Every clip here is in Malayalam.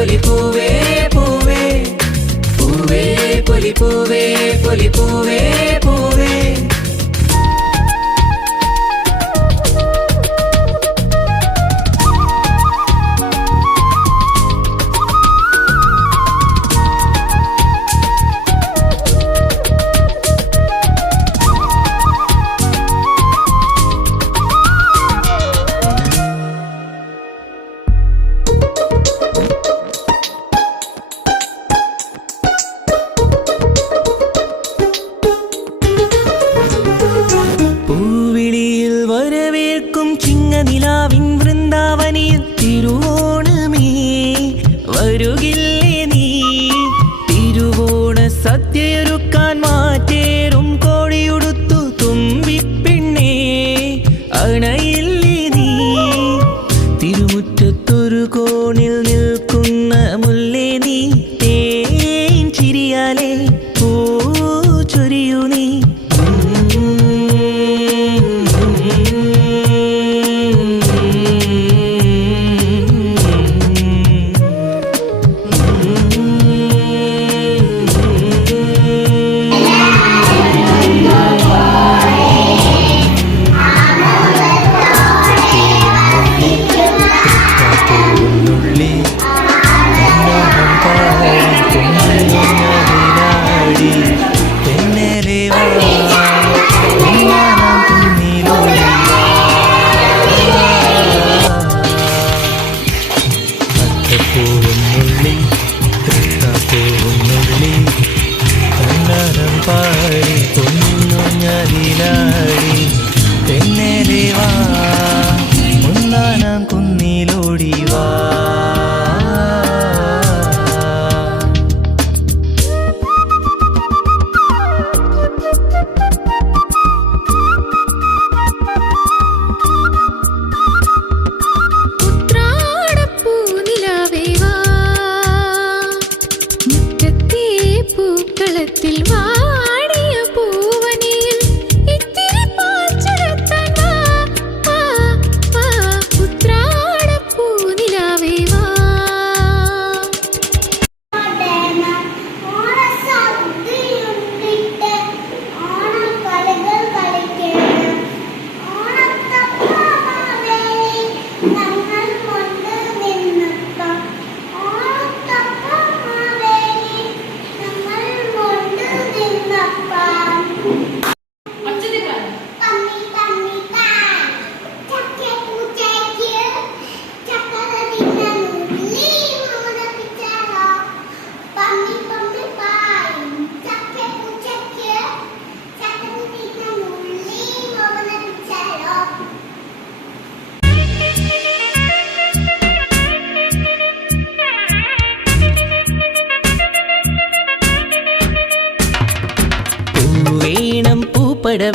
പൊലിപ്പൂവേ പൂവേ പൂവേ പൊലിപ്പൂവേ പൊലിപ്പൂവേ പൂവേ നിലാവിൻ വൃന്ദാവനിൽ തിരുവോണമേ വരുകില്ലേ നീ തിരുവോണ സദ്യയൊരുക്കാൻ മാറ്റേറും കോഴിയുടുത്തു തുമ്പിപ്പെണ്ണേ അണയില്ലേ നീ തിരുമുറ്റത്തൊരു കോണിൽ നിൽക്കുന്ന മുല്ലേ നീ തേൻ ചിരിയാലേ പൂ ചൊരിയൂ നീ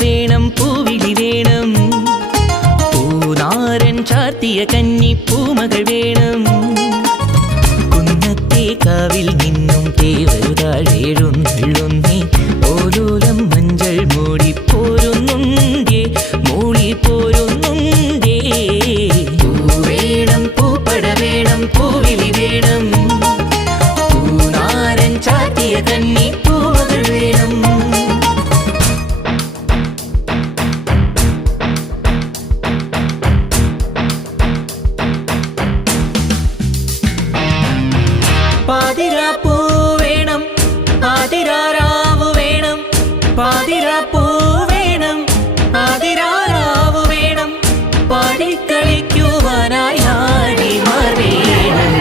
വേണം പൂവിളി വേണം പൂനാരൻ ചാർത്തിയ കന്നി പൂമകൾ വേണം കുന്നത്തെ കാവിൽ നിന്നും തേവരുതാഴേഴുന്നള്ളുന്നേ ഓലോലം മഞ്ചൾ മൂടിപ്പോരുന്നുണ്ടേ മൂളിപ്പോരുന്നുണ്ടേ പൂവേണം പൂപ്പട വേണം പൂവിളി വേണം പൂനാരൻ ചാർത്തിയ കന്നി പൂമകൾ വേണം പാതിരാപ്പൂ വേണം പാതിരാരാവ് വേണം പാതിരാപ്പൂ വേണം പാതിരാരാവ് വേണം പാടിക്കളിക്കുവാനായി ആടിമാർ വേണം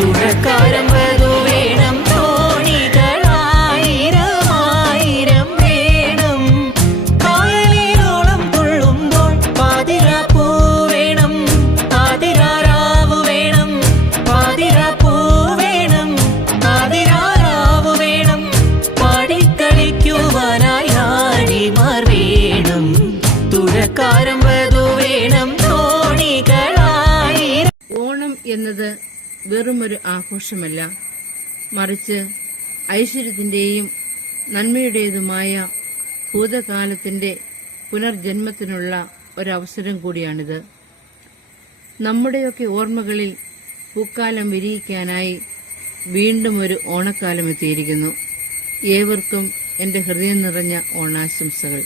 തുഴക്കാരം വധു വേണം തോണികളായിരം വേണം കായലിലോളം തുള്ളുമ്പോൾ പാതിരാപ്പൂ വേണം പാതിരാരാവ് വേണം പാതിരാപ്പൂ ഓണം എന്നത് വെറുമൊരു ആഘോഷമല്ല, മറിച്ച് ഐശ്വര്യത്തിന്റെയും നന്മയുടേതുമായ ഭൂതകാലത്തിന്റെ പുനർജന്മത്തിനുള്ള ഒരവസരം കൂടിയാണിത്. നമ്മുടെയൊക്കെ ഓർമ്മകളിൽ പൂക്കാലം വിരിയിക്കാനായി വീണ്ടും ഒരു ഓണക്കാലം എത്തിയിരിക്കുന്നു. ഏവർക്കും എന്റെ ഹൃദയം നിറഞ്ഞ ഓണാശംസകൾ.